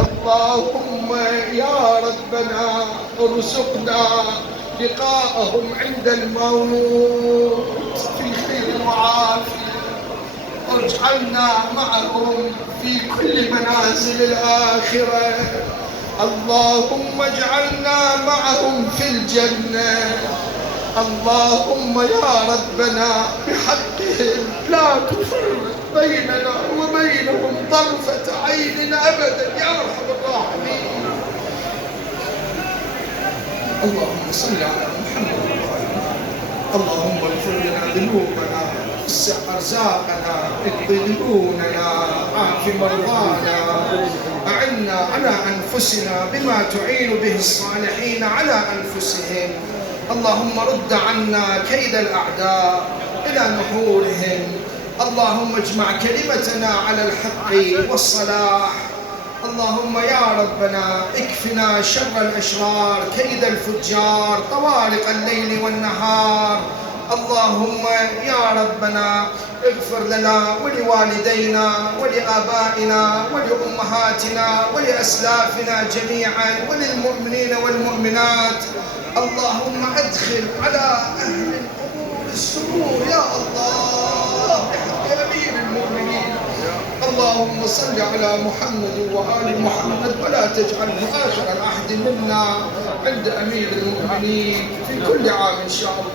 اللهم يا ربنا ارزقنا لقاءهم عند الموت في خير وعافية، واجعلنا معهم في كل منازل الآخرة. اللهم اجعلنا معهم في الجنة. اللهم يا ربنا بحقهم لا تفرق بيننا وبينهم طرفة عين أبدا يا أرحم الراحمين. اللهم صل على محمد. اللهم اغفر لنا ذنوبنا، وسع أرزاقنا، اقض ديوننا، عاف مرضانا، أعنا على أنفسنا بما تعين به الصالحين على أنفسهم. اللهم رد عنا كيد الأعداء إلى نحورهم. اللهم اجمع كلمتنا على الحق والصلاح. اللهم يا ربنا اكفنا شر الأشرار، كيد الفجار، طوارق الليل والنهار. اللهم يا ربنا اغفر لنا ولوالدينا ولآبائنا ولأمهاتنا ولأسلافنا جميعا وللمؤمنين والمؤمنات. اللهم أدخل على أهل القبور السرور يا الله بحق أمير المؤمنين. اللهم صل على محمد وآل محمد، ولا تجعله آخر العهد منا عند أمير المؤمنين في كل عام إن شاء الله.